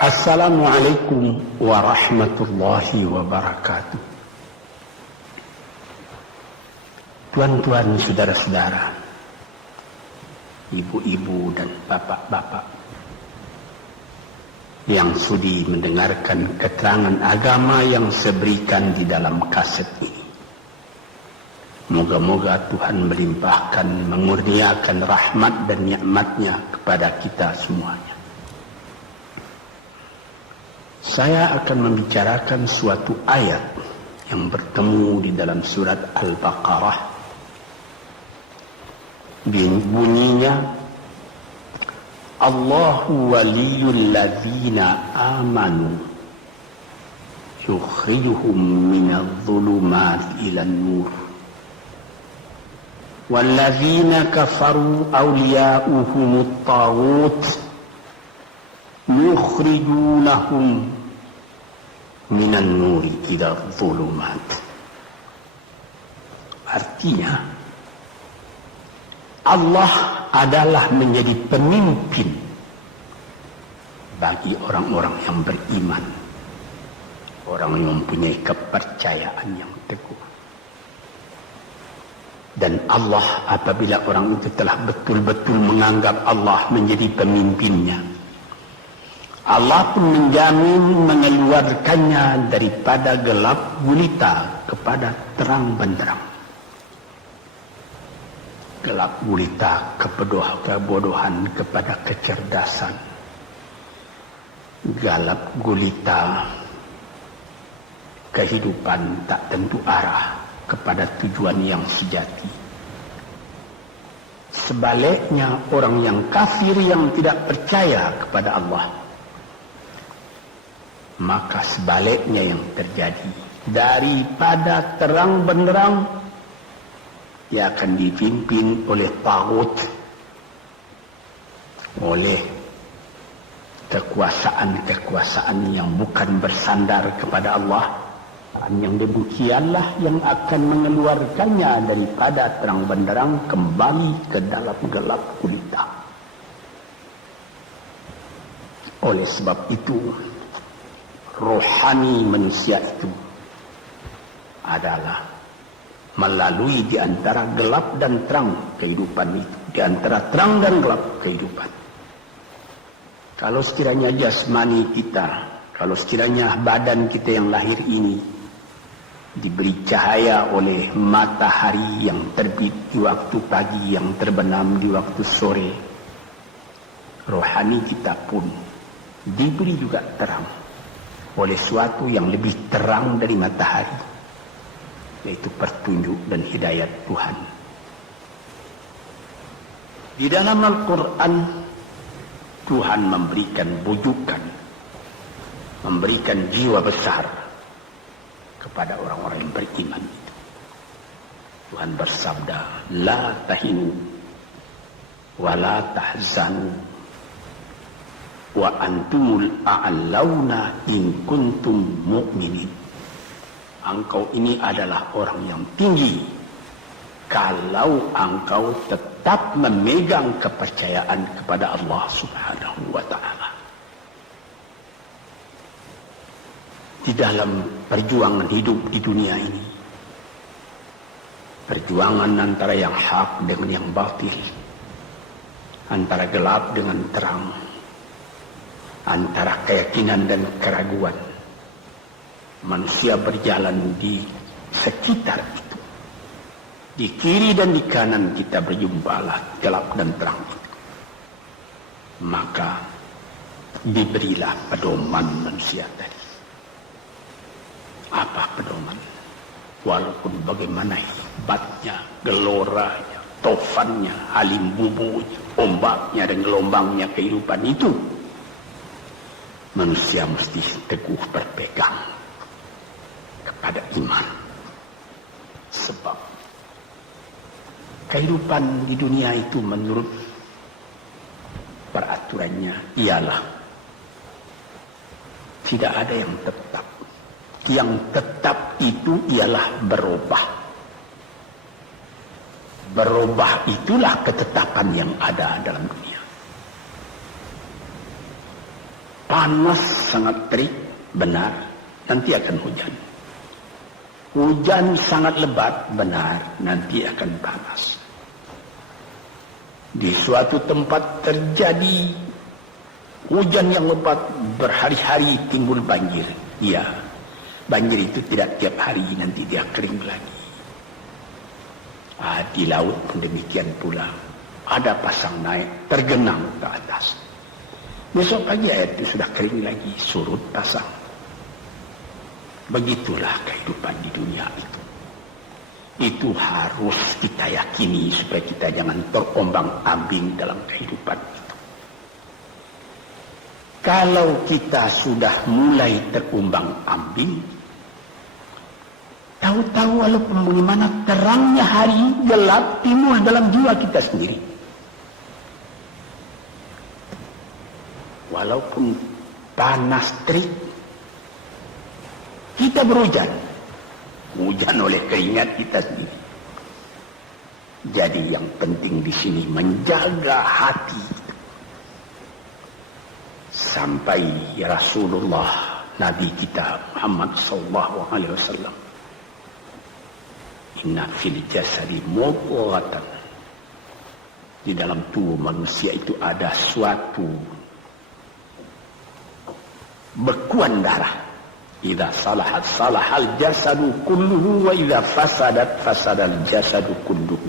Assalamualaikum warahmatullahi wabarakatuh. Tuan-tuan, saudara-saudara, ibu-ibu dan bapak-bapak yang sudi mendengarkan keterangan agama yang saya berikan di dalam kaset ini. Moga-moga Tuhan melimpahkan, mengurniakan rahmat dan nikmat-Nya kepada kita semuanya. Saya akan membicarakan suatu ayat yang bertemu di dalam surat Al-Baqarah. Bunyinya, Allahu waliyul ladzina amanu yukhrijuhum minadh dhulumati ilan nur wal ladzina kafaru awliya'uhumut taghut yukhrijunahum minan nuri ila dhulumat. Artinya, Allah adalah menjadi pemimpin bagi orang-orang yang beriman, orang yang mempunyai kepercayaan yang teguh. Dan Allah, apabila orang itu telah betul-betul menganggap Allah menjadi pemimpinnya, Allah pun menjamin mengeluarkannya daripada gelap gulita kepada terang benderang. Gelap gulita kebodohan kepada kecerdasan. Gelap gulita kehidupan tak tentu arah kepada tujuan yang sejati. Sebaliknya, orang yang kafir yang tidak percaya kepada Allah, maka sebaliknya yang terjadi, daripada terang benderang, ia akan dipimpin oleh taghut, oleh kekuasaan-kekuasaan yang bukan bersandar kepada Allah. Yang demikianlah yang akan mengeluarkannya daripada terang benderang kembali ke dalam gelap gulita. Oleh sebab itu, rohani manusia itu adalah melalui di antara gelap dan terang kehidupan itu, di antara terang dan gelap kehidupan. Kalau sekiranya jasmani kita, kalau sekiranya badan kita yang lahir ini diberi cahaya oleh matahari yang terbit di waktu pagi, yang terbenam di waktu sore, rohani kita pun diberi juga terang oleh suatu yang lebih terang dari matahari, yaitu petunjuk dan hidayat Tuhan. Di dalam Al-Quran, Tuhan memberikan bujukan, memberikan jiwa besar kepada orang-orang yang beriman itu. Tuhan bersabda, La tahinu wa la tahzanu wa antumul a'launa in kuntum mu'minin. Engkau ini adalah orang yang tinggi kalau engkau tetap memegang kepercayaan kepada Allah Subhanahu wa ta'ala. Di dalam perjuangan hidup di dunia ini, perjuangan antara yang hak dengan yang batil, antara gelap dengan terang, antara keyakinan dan keraguan, manusia berjalan di sekitar itu. Di kiri dan di kanan kita berjumpalah gelap dan terang itu. Maka diberilah pedoman manusia tadi. Apa pedoman? Walaupun bagaimana hebatnya, geloranya, tofannya, halimbubunya, ombaknya dan gelombangnya kehidupan itu, manusia mesti teguh berpegang kepada iman. Sebab kehidupan di dunia itu menurut peraturannya ialah tidak ada yang tetap. Yang tetap itu ialah berubah. Berubah itulah ketetapan yang ada dalam dunia. Panas sangat terik, benar, nanti akan hujan. Hujan sangat lebat, benar, nanti akan panas. Di suatu tempat terjadi hujan yang lebat, berhari-hari timbul banjir. Ya, banjir itu tidak tiap hari, nanti dia kering lagi. Di laut pun demikian pula. Ada pasang naik, tergenang ke atas. Besok pagi air itu sudah kering lagi, surut pasang. Begitulah kehidupan di dunia itu. Itu harus kita yakini supaya kita jangan terombang-ambing dalam kehidupan itu. Kalau kita sudah mulai terombang-ambing, tahu-tahu walaupun bagaimana terangnya hari gelap timbul dalam jiwa kita sendiri. Walaupun panas terik, kita berhujan. Hujan oleh keringat kita sendiri. Jadi yang penting di sini menjaga hati. Sampai Rasulullah Nabi kita Muhammad SAW, inna fil jasadi mudghatan, di dalam tubuh manusia itu ada suatu bekuan darah. Idza salahat salahal jasadu kulluhu wa idza fasadat fasadal jasadu kulluhu.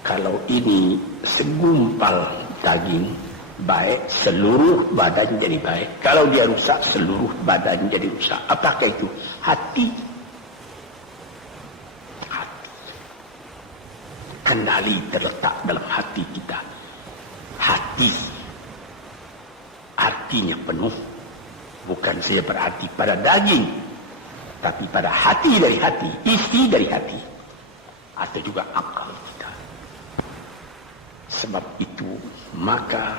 Kalau ini segumpal daging baik, seluruh badan jadi baik. Kalau dia rusak, seluruh badan jadi rusak. Apakah itu? Hati. Kendali terletak dalam hati kita. Hati artinya penuh, bukan saja berarti pada daging, tapi pada hati dari hati, isi dari hati, atau juga akal kita. Sebab itu, maka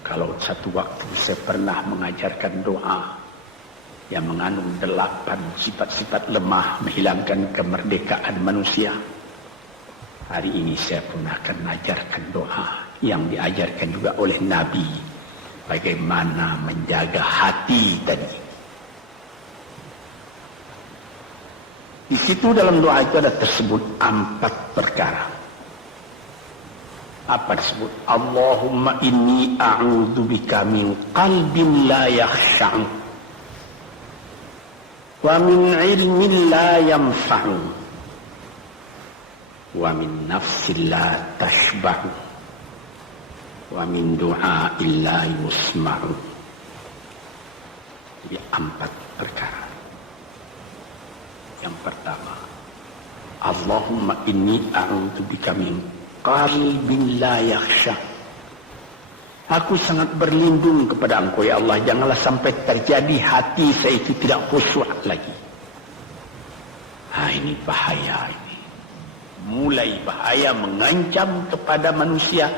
kalau satu waktu saya pernah mengajarkan doa yang mengandung 8 sifat-sifat lemah menghilangkan kemerdekaan manusia, hari ini saya pun akan mengajarkan doa yang diajarkan juga oleh Nabi. Bagaimana menjaga hati tadi. Di situ dalam doa itu ada tersebut 4 perkara. Apa disebut? Allahumma inni a'udzubika min qalbin la yakhsha'u wa min ilmin la yanfa'u wa min nafsin la tashba'u wa min du'a illa yusma'u. Jadi 4 perkara. Yang pertama, Allahumma inni a'udzubika min qalbin la yakhsha. Aku sangat berlindung kepada Engkau ya Allah, janganlah sampai terjadi hati saya itu tidak khusyuk lagi. Ini bahaya ini. Mulai bahaya mengancam kepada manusia.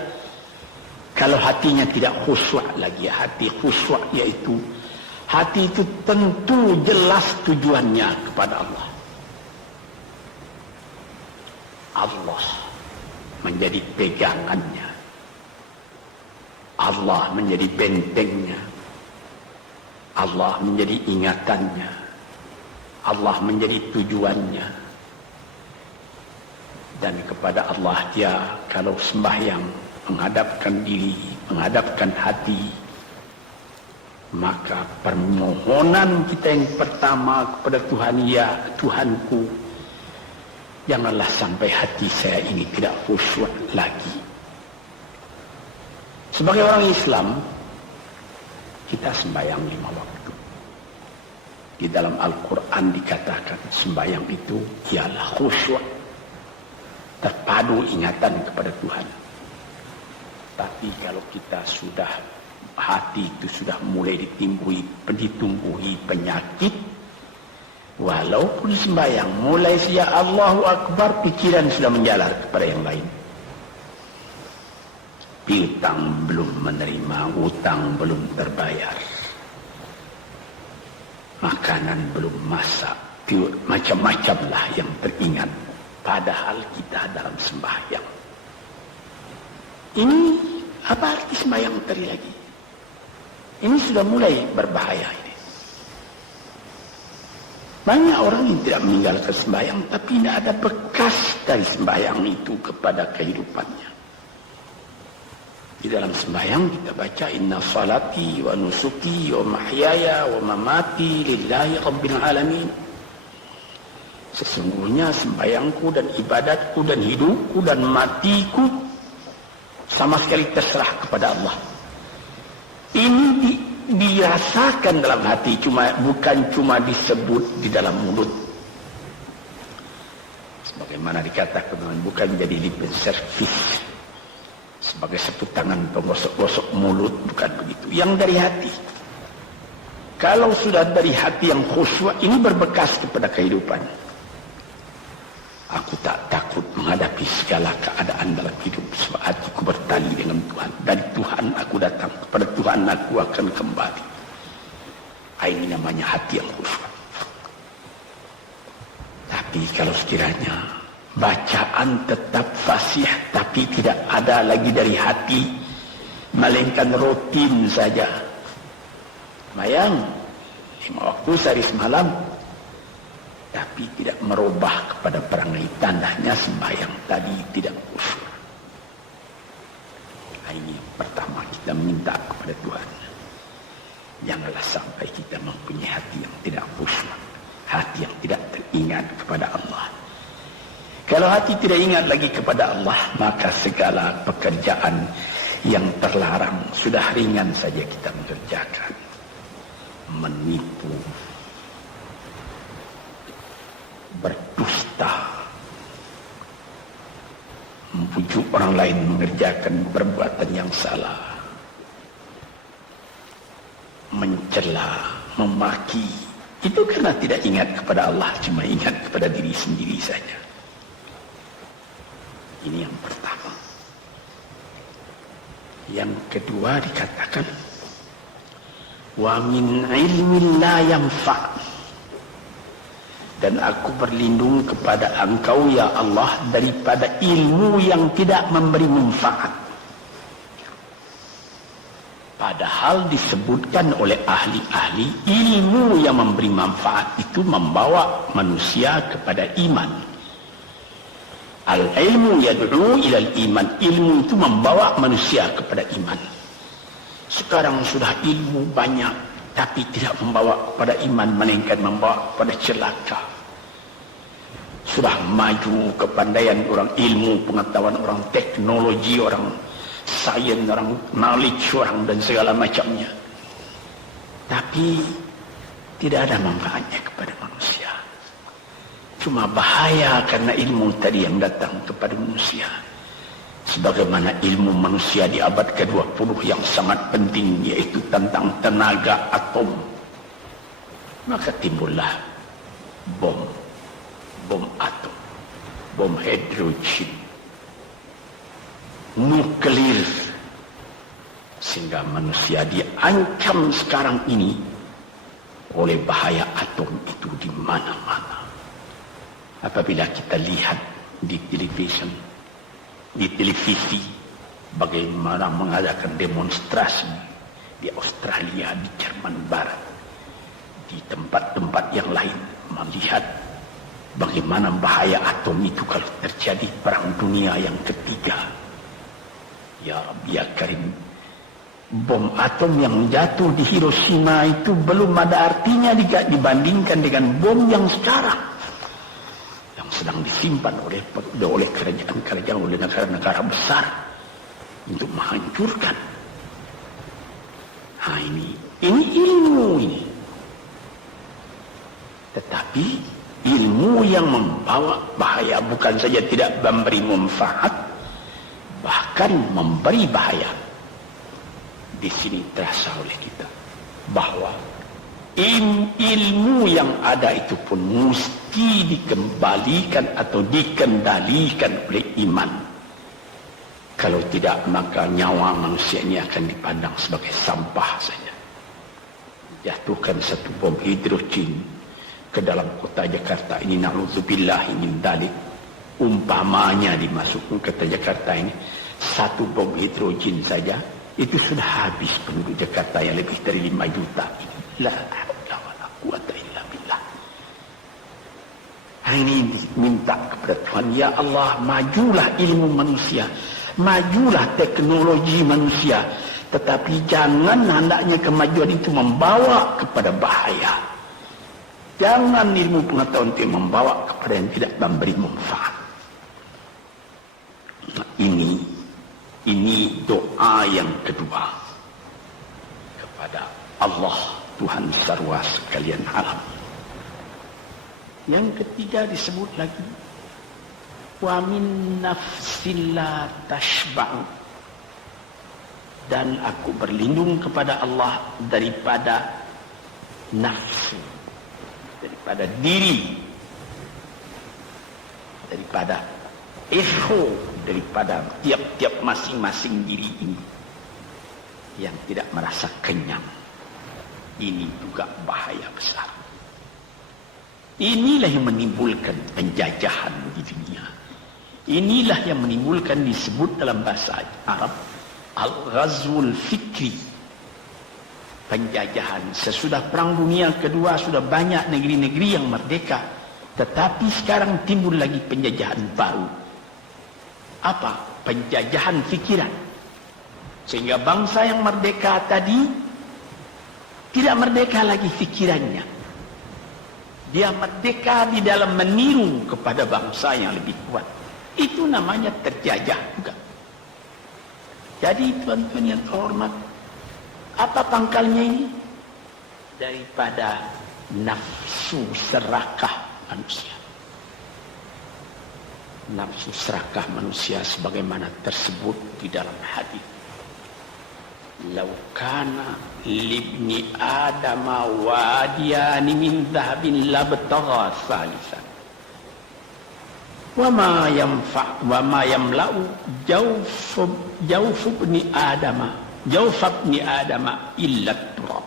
Kalau hatinya tidak khusyuk lagi, hati khusyuk yaitu hati itu tentu jelas tujuannya kepada Allah. Allah menjadi pegangannya. Allah menjadi bentengnya. Allah menjadi ingatannya. Allah menjadi tujuannya. Dan kepada Allah dia kalau sembahyang menghadapkan diri, menghadapkan hati, maka permohonan kita yang pertama kepada Tuhan, ya Tuhanku, janganlah sampai hati saya ini tidak khusyuk lagi. Sebagai orang Islam, kita sembahyang 5 waktu. Di dalam Al-Quran dikatakan sembahyang itu ialah khusyuk, terpadu ingatan kepada Tuhan. Tapi kalau kita sudah, hati itu sudah mulai ditumbuhi penyakit, walaupun sembahyang, mulai saja Allahu Akbar, pikiran sudah menjalar kepada yang lain. Piutang belum menerima, utang belum terbayar, makanan belum masak, macam-macamlah yang teringat. Padahal kita dalam sembahyang. Ini apa arti sembahyang tadi lagi? Ini sudah mulai berbahaya ini. Banyak orang yang tidak meninggalkan sembahyang, tapi tidak ada bekas dari sembahyang itu kepada kehidupannya. Di dalam sembahyang kita baca inna salati wa nusuki wa mahyaya wa mamati lillahi rabbil alamin. Sesungguhnya sembahyangku dan ibadatku dan hidupku dan matiku sama sekali terserah kepada Allah. Ini dirasakan dalam hati, bukan cuma disebut di dalam mulut. Sebagaimana dikatakan, bukan jadi lip service sebagai satu tangan penggosok-gosok mulut, bukan begitu. Yang dari hati. Kalau sudah dari hati yang khusyuk, ini berbekas kepada kehidupan. Aku tak takut menghadapi segala keadaan dalam hidup, sebab hatiku bertali dengan Tuhan. Dari Tuhan aku datang, kepada Tuhan aku akan kembali. Ini namanya hati yang khusyuk. Tapi kalau sekiranya bacaan tetap fasih, tapi tidak ada lagi dari hati, melainkan rutin saja. Sembahyang 5 waktu sehari semalam, tapi tidak merubah kepada perangai, tandanya sembahyang tadi tidak khusyuk. Ini pertama kita minta kepada Tuhan, janganlah sampai kita mempunyai hati yang tidak khusyuk, hati yang tidak teringat kepada Allah. Kalau hati tidak ingat lagi kepada Allah, maka segala pekerjaan yang terlarang sudah ringan saja kita mengerjakan. Menipu, berdusta, membujuk orang lain mengerjakan perbuatan yang salah, mencela, memaki, itu karena tidak ingat kepada Allah, cuma ingat kepada diri sendiri saja. Ini yang pertama. Yang kedua dikatakan wa min ilmin la yanfa', dan aku berlindung kepada Engkau ya Allah daripada ilmu yang tidak memberi manfaat. Padahal disebutkan oleh ahli-ahli, ilmu yang memberi manfaat itu membawa manusia kepada iman. Al-ilmu yad'u ilal iman, ilmu itu membawa manusia kepada iman. Sekarang sudah ilmu banyak, tapi tidak membawa kepada iman, melainkan membawa kepada celaka. Sudah maju kepandaian orang, ilmu, pengetahuan orang, teknologi orang, sains orang, knowledge orang, dan segala macamnya. Tapi tidak ada manfaatnya kepada manusia. Cuma bahaya karena ilmu tadi yang datang kepada manusia. Sebagaimana ilmu manusia di abad ke-20 yang sangat penting, yaitu tentang tenaga atom. Maka timbullah bom atom, bom hidrogen, nuklir, sehingga manusia diancam sekarang ini oleh bahaya atom itu di mana-mana. Apabila kita lihat di televisi bagaimana mengadakan demonstrasi di Australia, di Jerman Barat, di tempat-tempat yang lain, melihat bagaimana bahaya atom itu kalau terjadi perang dunia yang ketiga. Ya Rabbi ya Karim, bom atom yang jatuh di Hiroshima itu belum ada artinya dibandingkan dengan bom yang sekarang, yang sedang disimpan oleh kerajaan-kerajaan, oleh negara-negara besar untuk menghancurkan. Nah ini ilmu ini. Tetapi ilmu yang membawa bahaya, bukan saja tidak memberi manfaat, bahkan memberi bahaya. Di sini terasa oleh kita bahwa ilmu yang ada itu pun mesti dikembalikan atau dikendalikan oleh iman. Kalau tidak, maka nyawa manusia ini akan dipandang sebagai sampah saja. Jatuhkan satu bom hidrogen ke dalam kota Jakarta ini, na'udzubillah min dzalik, umpamanya dimasukkan ke kota Jakarta ini, satu bom hidrogen saja itu sudah habis penduduk Jakarta yang lebih dari 5 juta. La haula wala quwata illa billah. Ini minta kepada Tuhan, ya Allah, majulah ilmu manusia, majulah teknologi manusia, tetapi jangan hendaknya kemajuan itu membawa kepada bahaya. Jangan ilmu pengetahuan itu membawa kepada yang tidak memberi manfaat. Nah, ini doa yang kedua kepada Allah Tuhan sarwa sekalian alam. Yang ketiga disebut lagi, wa min nafsin la tashba'u, dan aku berlindung kepada Allah daripada nafsu, daripada diri, daripada ego, daripada tiap-tiap masing-masing diri ini yang tidak merasa kenyang. Ini juga bahaya besar. Inilah yang menimbulkan penjajahan di dunia. Inilah yang menimbulkan, disebut dalam bahasa Arab, al-ghazwul fikri, penjajahan. Sesudah Perang Dunia Kedua sudah banyak negeri-negeri yang merdeka, tetapi sekarang timbul lagi penjajahan baru. Apa? Penjajahan fikiran. Sehingga bangsa yang merdeka tadi tidak merdeka lagi fikirannya. Dia merdeka di dalam meniru kepada bangsa yang lebih kuat. Itu namanya terjajah juga. Jadi tuan-tuan yang terhormat, apa pangkalnya ini? Daripada nafsu serakah manusia. Nafsu serakah manusia sebagaimana tersebut di dalam hadis. Lau kana libni adama wadiyani min dhahabin labtagha salisan wa ma yamla'u jawfubni adama illa turab.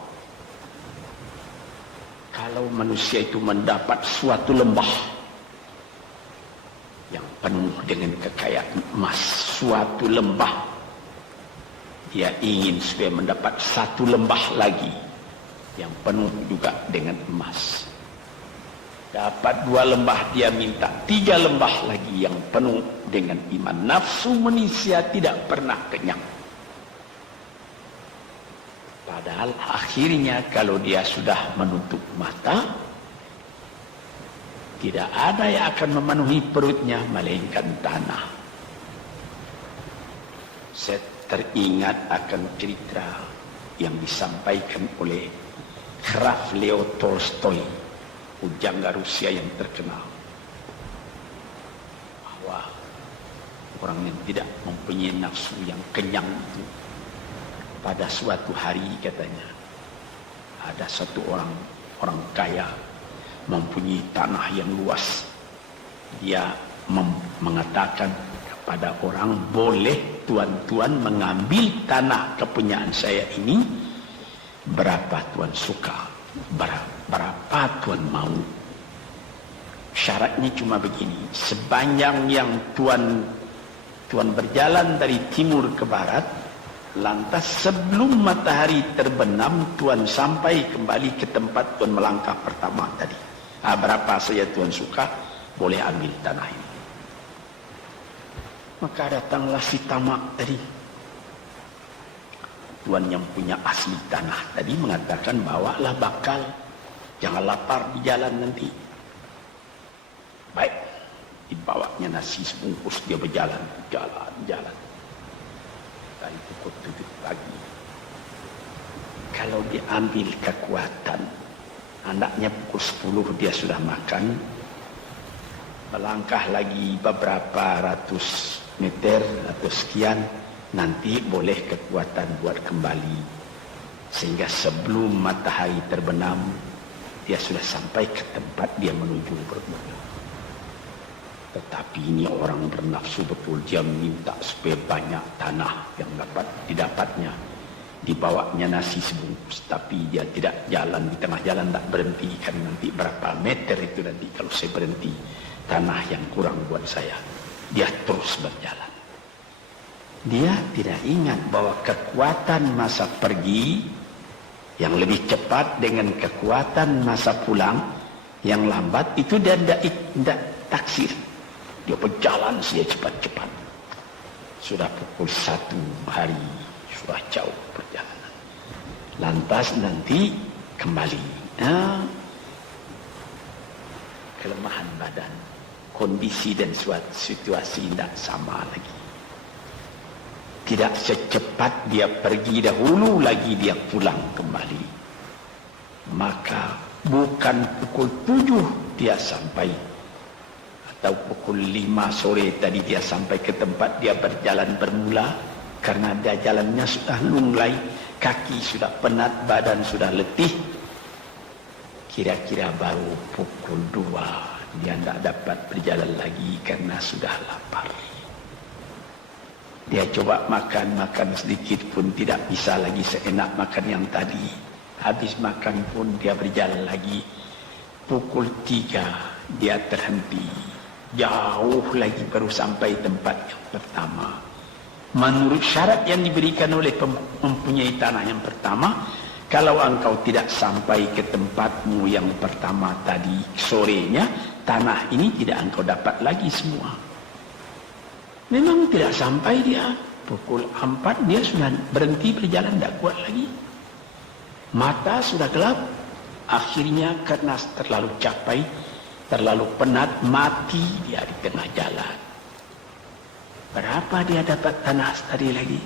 Kalau manusia itu mendapat suatu lembah yang penuh dengan kekayaan emas, suatu lembah, dia ingin supaya mendapat satu lembah lagi yang penuh juga dengan emas. Dapat 2 lembah, dia minta 3 lembah lagi yang penuh dengan iman. Nafsu manusia tidak pernah kenyang. Padahal akhirnya kalau dia sudah menutup mata, tidak ada yang akan memenuhi perutnya melainkan tanah. Teringat akan cerita yang disampaikan oleh Graf Leo Tolstoy, pujangga Rusia yang terkenal, bahwa orang yang tidak mempunyai nafsu yang kenyang itu, pada suatu hari katanya ada satu orang kaya mempunyai tanah yang luas. Dia mengatakan kepada orang, boleh tuan-tuan mengambil tanah kepunyaan saya ini, berapa tuan suka, berapa tuan mau. Syaratnya cuma begini, sepanjang yang tuan berjalan dari timur ke barat, lantas sebelum matahari terbenam tuan sampai kembali ke tempat tuan melangkah pertama tadi. Berapa saja tuan suka, boleh ambil tanah ini. Maka datanglah si tamak tadi. Tuan yang punya asli tanah tadi mengatakan, bawalah bakal, jangan lapar di jalan nanti. Baik, dibawanya nasi sebungkus, dia berjalan. Dari pukul 7 pagi. Kalau diambil kekuatan, hendaknya pukul 10 dia sudah makan. Melangkah lagi beberapa ratus meter atau sekian, nanti boleh kekuatan buat kembali, sehingga sebelum matahari terbenam dia sudah sampai ke tempat dia menuju bermula. Tetapi ini orang bernafsu betul, dia minta supaya banyak tanah yang dapat didapatnya. Dibawanya nasi sebungkus, tapi dia tidak jalan, di tengah jalan tak berhenti, kan nanti berapa meter itu nanti kalau saya berhenti, tanah yang kurang buat saya. Dia terus berjalan. Dia tidak ingat bahwa kekuatan masa pergi yang lebih cepat dengan kekuatan masa pulang yang lambat itu dia tidak taksir. Dia berjalan saja cepat-cepat. Sudah pukul 1 hari, sudah jauh perjalanan. Lantas nanti kembali. Kelemahan badan, kondisi dan situasi tidak sama lagi. Tidak secepat dia pergi dahulu lagi dia pulang kembali. Maka bukan pukul 7 dia sampai, atau pukul 5 sore tadi dia sampai ke tempat dia berjalan bermula, karena dia jalannya sudah lunglai, kaki sudah penat, badan sudah letih. Kira-kira baru pukul 2 dia tidak dapat berjalan lagi karena sudah lapar. Dia coba makan sedikit pun tidak bisa lagi seenak makan yang tadi. Habis makan pun dia berjalan lagi. Pukul 3 dia terhenti. Jauh lagi baru sampai tempat yang pertama. Menurut syarat yang diberikan oleh mempunyai tanah yang pertama, kalau engkau tidak sampai ke tempatmu yang pertama tadi sorenya, tanah ini tidak engkau dapat lagi semua. Memang tidak sampai dia. Pukul 4 dia sudah berhenti berjalan, tidak kuat lagi. Mata sudah gelap. Akhirnya karena terlalu capek, terlalu penat, mati dia di tengah jalan. Berapa dia dapat tanah tadi lagi?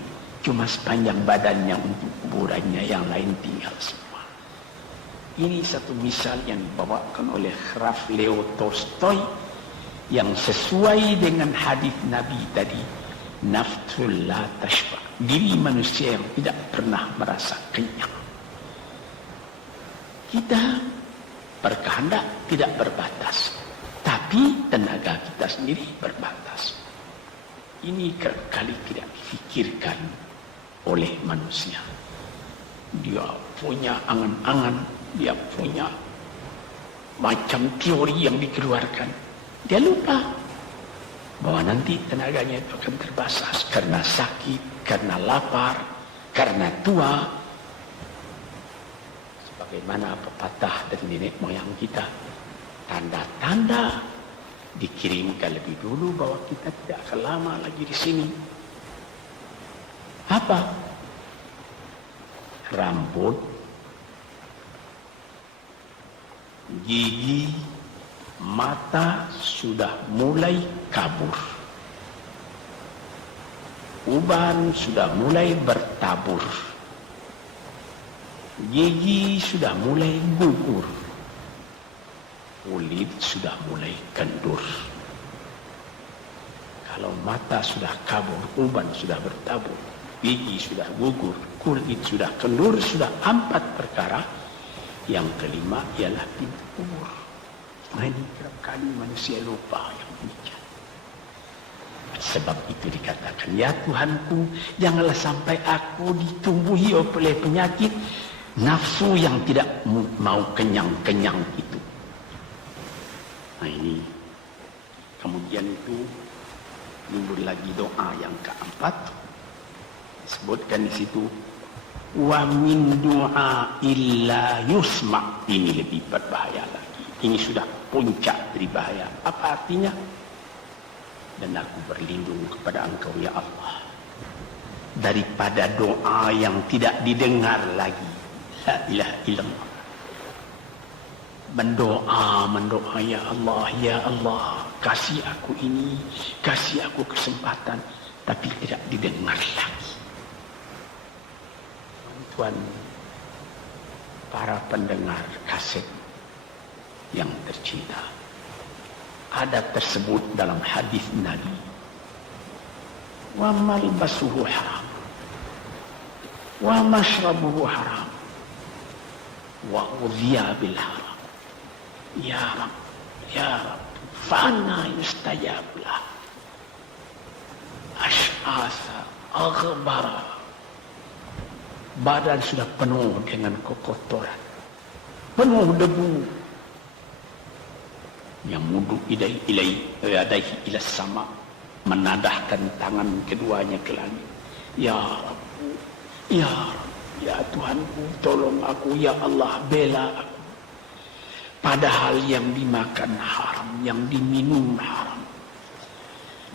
Cuma sepanjang badannya untuk kuburannya, yang lain tinggal semua. Ini satu misal yang dibawakan oleh Graf Leo Tolstoy, yang sesuai dengan hadis Nabi tadi, nafsul la tashba, diri manusia yang tidak pernah merasa kenyang. Kita berkehendak tidak berbatas, tapi tenaga kita sendiri berbatas. Ini kali tidak difikirkan oleh manusia. Dia punya angan-angan, dia punya macam teori yang dikeluarkan. Dia lupa bahwa nanti tenaganya itu akan terbatas karena sakit, karena lapar, karena tua. Sebagaimana pepatah dari nenek moyang kita, tanda-tanda dikirimkan lebih dulu bahwa kita tidak akan lama lagi di sini. Apa? Rambut, gigi, mata sudah mulai kabur. Uban sudah mulai bertabur. Gigi sudah mulai gugur. Kulit sudah mulai kendur. Kalau mata sudah kabur, uban sudah bertabur, gigi sudah gugur, kulit sudah kendur, sudah 4 perkara. Yang kelima ialah pintu kubur. Nah, ini kerap kali manusia lupa yang demikian. Sebab itu dikatakan, ya Tuhanku, janganlah sampai aku ditumbuhi oleh penyakit nafsu yang tidak mau kenyang-kenyang itu. Nah ini, kemudian itu timbul lagi doa yang keempat. Disebutkan di situ, wa min du'a illa yusma'. Ini lebih berbahaya lagi. Ini sudah puncak dari bahaya. Apa artinya? Dan aku berlindung kepada Engkau ya Allah daripada doa yang tidak didengar lagi. La ilaha illallah. Mendoa ya Allah, kasih aku ini, kasih aku kesempatan, tapi tidak didengar lagi. Tuan, para pendengar kaset yang tercinta, ada tersebut dalam hadis Nabi, wa malbasuhu haram, wa mashrabuhu haram, wa udhiya bil haram. Ya Rab, ya Rab, fa'anna yustajab lah. Ash'asa, aghbara. Badan sudah penuh dengan kekotoran, penuh debu. Yamudu ilaihi ila sama, menadahkan tangan keduanya ke langit. Ya Rabbu, ya Rabbu, ya Tuhanku, tolong aku, ya Allah, bela aku. Padahal yang dimakan haram, yang diminum haram,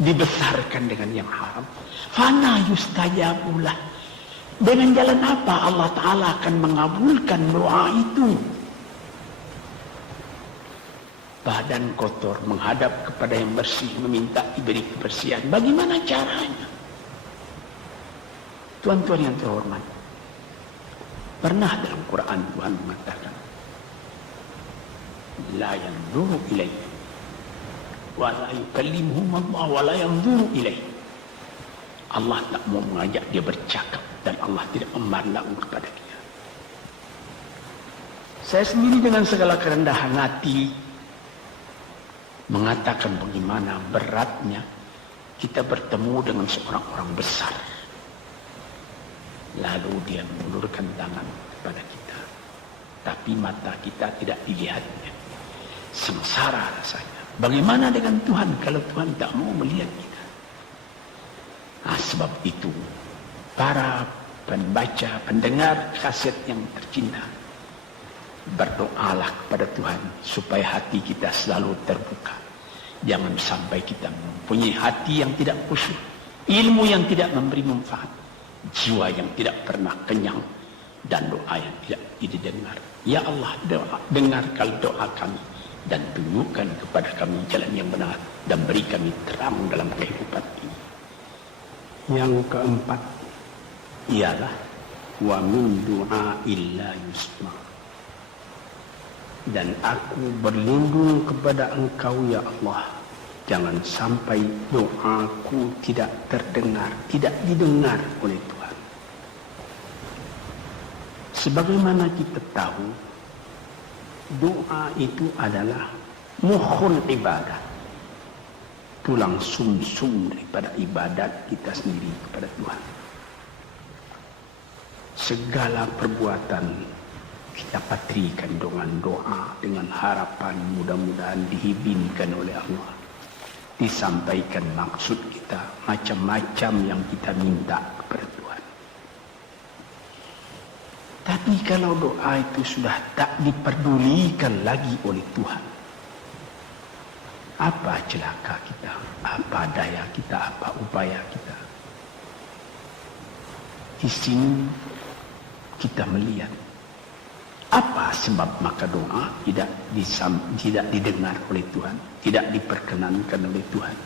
dibesarkan dengan yang haram. Fana yustajabulah. Dengan jalan apa Allah Ta'ala akan mengabulkan doa itu? Badan kotor menghadap kepada yang bersih, meminta diberi kebersihan. Bagaimana caranya? Tuan-tuan yang terhormat, pernah dalam Quran Tuhan mengatakan, la yanzuru ilaih wa la yukallimuhum Allah wa la yanzuru ilaih. Allah tak mau mengajak dia bercakap dan Allah tidak memandang kepada dia. Saya sendiri dengan segala kerendahan hati mengatakan bagaimana beratnya kita bertemu dengan seorang orang besar, lalu dia mengulurkan tangan kepada kita, tapi mata kita tidak dilihatnya. Sengsara rasanya. Bagaimana dengan Tuhan kalau Tuhan tak mau melihat kita? Nah, sebab itu para pembaca, pendengar kaset yang tercinta, berdoalah kepada Tuhan supaya hati kita selalu terbuka. Jangan sampai kita mempunyai hati yang tidak khusyuk, ilmu yang tidak memberi manfaat, jiwa yang tidak pernah kenyang, dan doa yang tidak didengar. Ya Allah, dengarkan doa kami dan tunjukkan kepada kami jalan yang benar dan beri kami terang dalam kehidupan ini. Yang keempat ialah wa min du'a illa yusma. Dan aku berlindung kepada Engkau ya Allah, jangan sampai doaku tidak terdengar, tidak didengar oleh Tuhan. Sebagaimana kita tahu, doa itu adalah mukhul ibadah, tulang sumsum daripada ibadat kita sendiri kepada Tuhan. Segala perbuatan kita patrikan dengan doa, dengan harapan mudah-mudahan dihibinkan oleh Allah, disampaikan maksud kita, macam-macam yang kita minta kepada Tuhan. Tapi kalau doa itu sudah tak diperdulikan lagi oleh Tuhan, apa celaka kita, apa daya kita, apa upaya kita? Di sini kita melihat apa sebab maka doa tidak didengar oleh Tuhan, tidak diperkenankan oleh Tuhan.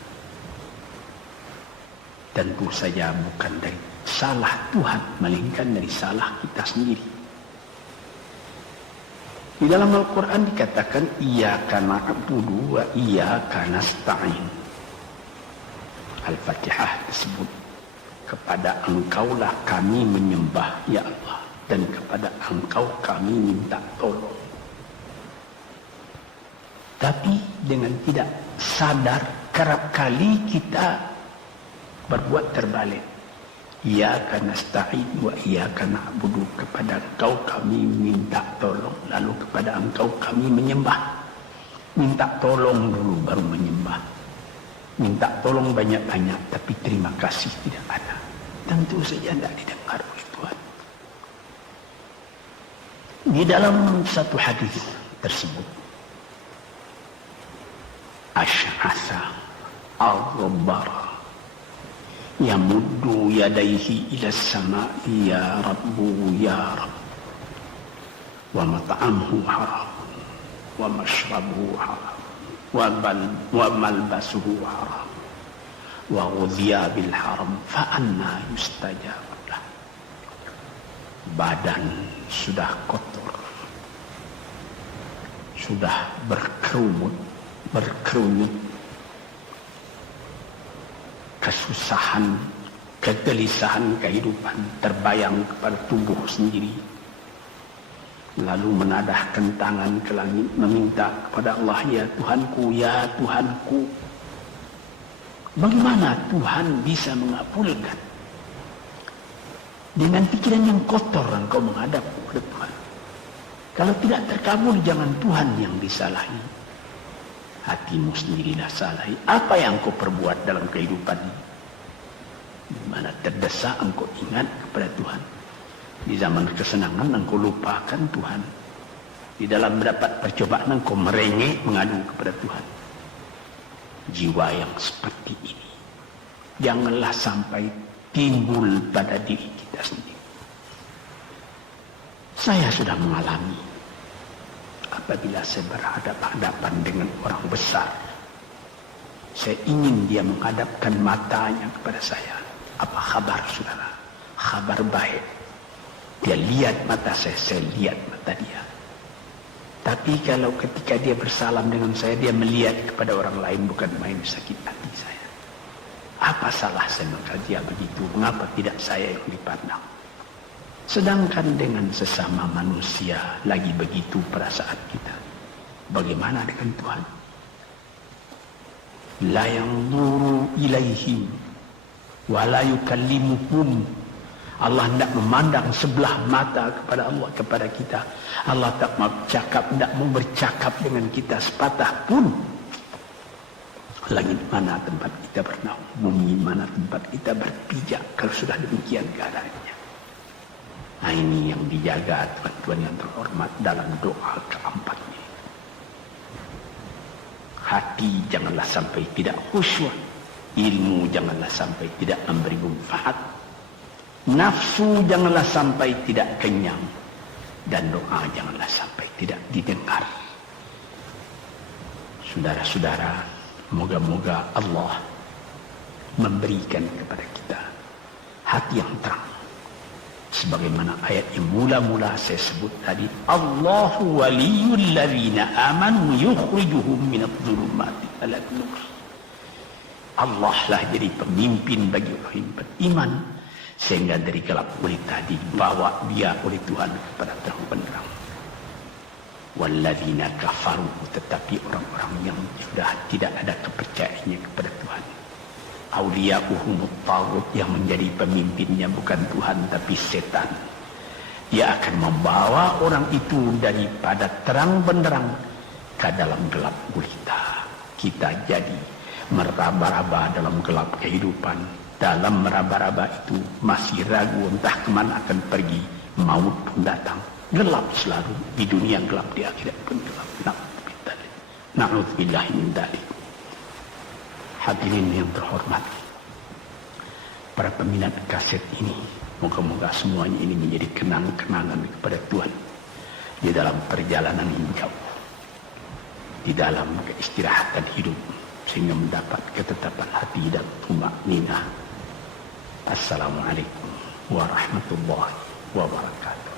Tentu saja bukan dari salah Tuhan, melainkan dari salah kita sendiri. Di dalam Al-Quran dikatakan iyyaka na'budu wa iyyaka nasta'in. Al-Fatihah disebut, kepada Engkaulah kami menyembah ya Allah, dan kepada Engkau kami minta tolong. Tapi dengan tidak sadar, kerap kali kita berbuat terbalik. Iyyaka nasta'in wa iyyaka na'budu, kepada Engkau kami minta tolong, lalu kepada Engkau kami menyembah. Minta tolong dulu baru menyembah. Minta tolong banyak-banyak tapi terima kasih tidak ada. Tentu saja tidak didengar oleh Tuhan. Di dalam satu hadis tersebut, Asy'atha al-Ghabbara yamuddu yadayhi ila as-sama'i ya Rabbu ya Rabb, wa mat'amuhu haram wa mashrabuhu haram wa malbasuhu haram wa ghudhiya bil haram fa anna yustajab lah. Badan sudah kotor, sudah berkerunyut, kesusahan, kegelisahan kehidupan terbayang kepada tubuh sendiri, lalu menadahkan tangan ke langit meminta kepada Allah, ya Tuhanku, ya Tuhanku. Bagaimana Tuhan bisa mengabulkan? Dengan pikiran yang kotor engkau menghadap kepada Tuhan. Kalau tidak terkabul, jangan Tuhan yang disalahi. Hatimu sendirilah salahi. Apa yang kau perbuat dalam kehidupan ini? Di mana terdesak engkau ingat kepada Tuhan. Di zaman kesenangan engkau lupakan Tuhan. Di dalam mendapat percobaan engkau merengek mengadu kepada Tuhan. Jiwa yang seperti ini janganlah sampai timbul pada diri kita sendiri. Saya sudah mengalami apabila saya berhadapan-hadapan dengan orang besar, saya ingin dia menghadapkan matanya kepada saya. Apa kabar saudara? Kabar baik. Dia lihat mata saya lihat mata dia. Tapi kalau ketika dia bersalam dengan saya, dia melihat kepada orang lain, bukan main sakit hati saya. Apa salah saya maka dia begitu? Mengapa tidak saya yang dipandang? Sedangkan dengan sesama manusia lagi begitu perasaan kita. Bagaimana dengan Tuhan? La yanzuru ilaihim wa la yukallimuhum. Allah tidak memandang sebelah mata kepada Allah, kepada kita. Allah tak mau cakap, tidak mau bercakap dengan kita sepatah pun. Langit mana tempat kita bernaung, bumi mana tempat kita berpijak kalau sudah demikian keadaannya. Nah, ini yang dijaga tuan-tuan yang terhormat dalam doa keempat ini. Hati janganlah sampai tidak khusyuk, ilmu janganlah sampai tidak memberi manfaat, nafsu janganlah sampai tidak kenyang, dan doa janganlah sampai tidak didengar. Saudara-saudara, moga-moga Allah memberikan kepada kita hati yang terang. Sebagaimana ayat yang mula-mula saya sebut tadi, Allahu waliyul ladzina amanu yukhrijuhum minadh dhulumati ilan nur. Allah lah jadi pemimpin bagi orang yang beriman, sehingga dari gelap gulita dibawa dia oleh Tuhan kepada terang benderang. Walladzina kafaru, tetapi orang-orang yang sudah tidak ada kepercayaannya kepada Tuhan, auliya'uhumut taghut, yang menjadi pemimpinnya bukan Tuhan tapi setan. Dia akan membawa orang itu daripada terang benderang ke dalam gelap gulita. Kita jadi meraba-raba dalam gelap kehidupan. Dalam meraba-raba itu masih ragu entah kemana akan pergi. Maut pun datang, gelap selalu. Di dunia gelap, di akhirat pun gelap. Na'udzubillah min dzalik. Hadirin yang terhormat, para peminat kaset ini, moga-moga semuanya ini menjadi kenang-kenangan kepada Tuhan di dalam perjalanan yang jauh, di dalam keistirahatan hidup, sehingga mendapat ketetapan hati dan tumakninah. Assalamualaikum warahmatullahi wabarakatuh.